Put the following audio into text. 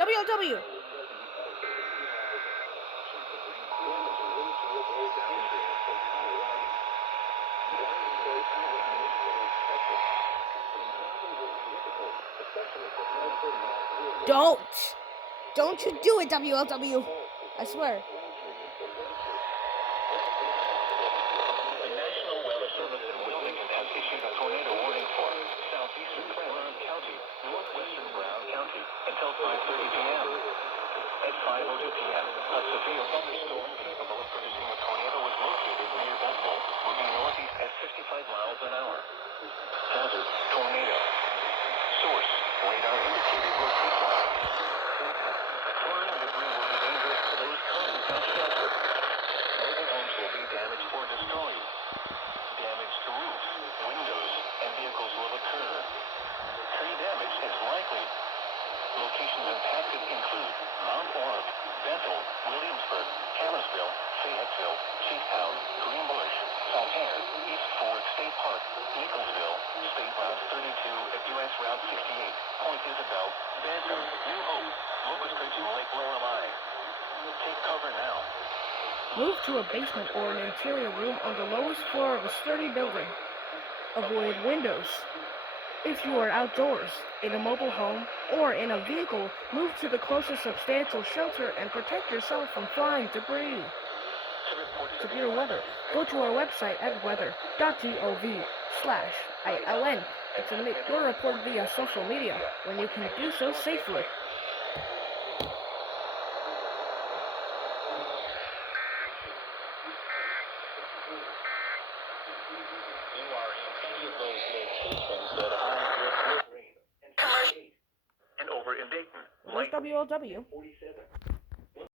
WLW. Don't you do it, WLW. I swear. The National Weather Service in Wilmington has issued a tornado warning for southeastern Brown County, northwestern Brown County, until 5:30 p.m. At 5:02 p.m., a severe thunderstorm capable of producing a tornado was located near Bethel, moving northeast at 55 miles an hour. Hazard, tornado. Source, radar indicated location. Flying debris will be dangerous to those trying to shelter. Mobile homes will be damaged or destroyed. Damage to roofs, windows, and vehicles will occur. Tree damage is likely. Locations impacted include Mount Orab, Bethel, Williamsburg, Harrisville, Fayetteville, Cheektown, Greenbush, Saltaire, East Fork State Park, Nicholsville, State Route 32 at U.S. Route 68, Point Isabel, Bantam, New Hope, Locust Ridge, and Lake Lorelei. Take cover now. Move to a basement or an interior room on the lowest floor of a sturdy building. Avoid windows. If you are outdoors, in a mobile home, or in a vehicle, move to the closest substantial shelter and protect yourself from flying debris. Severe weather. Go to our website at weather.gov/ILN and submit your report via social media when you can do so safely. You are in any of those locations that are and over in Dayton. Where's WLW? 47.